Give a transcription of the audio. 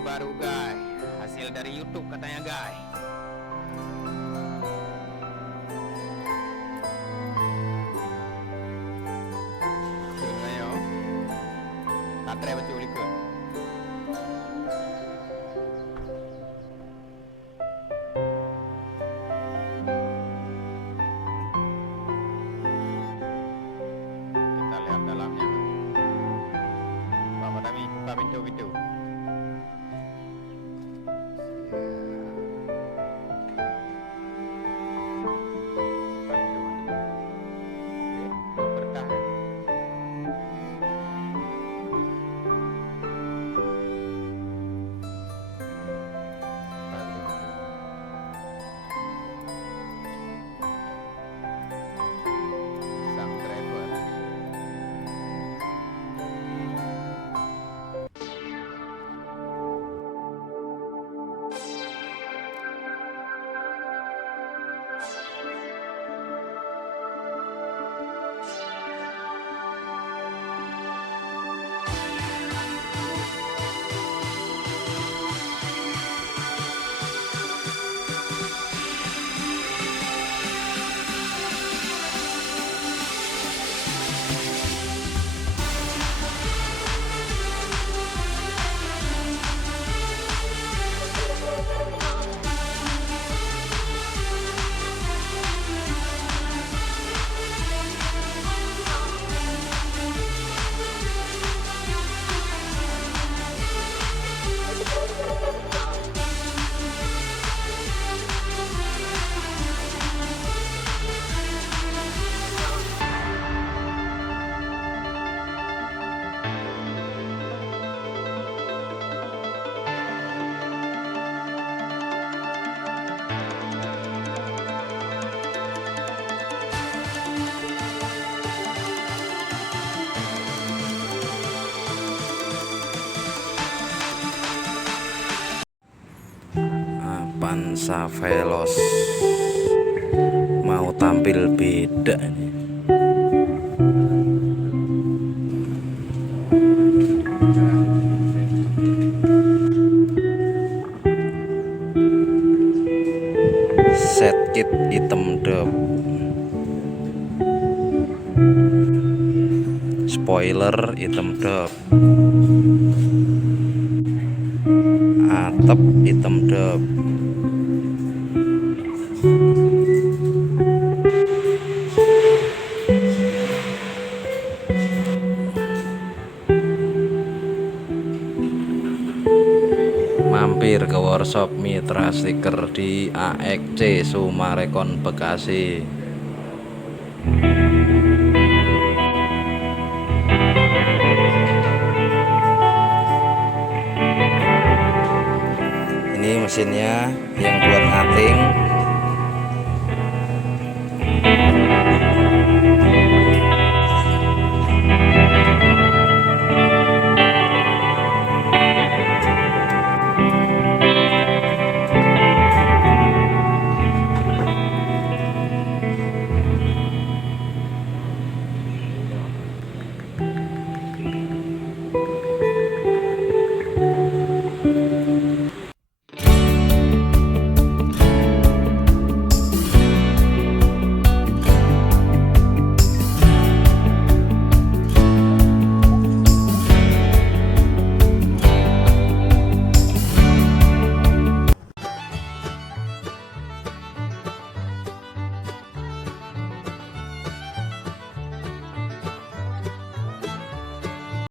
baru guys, hasil dari YouTube katanya guys. Ayo, katre betul ikut. Kita lihat dalamnya. Bapak kami buka pintu-pintu. Sang driver. Avanza Veloz mau tampil beda nih. Set kit hitam dop, spoiler hitam dop, atap hitam dop. Mampir ke workshop Mitra Stiker di AXC Sumarekon Bekasi. Ini mesinnya yang buat ngating.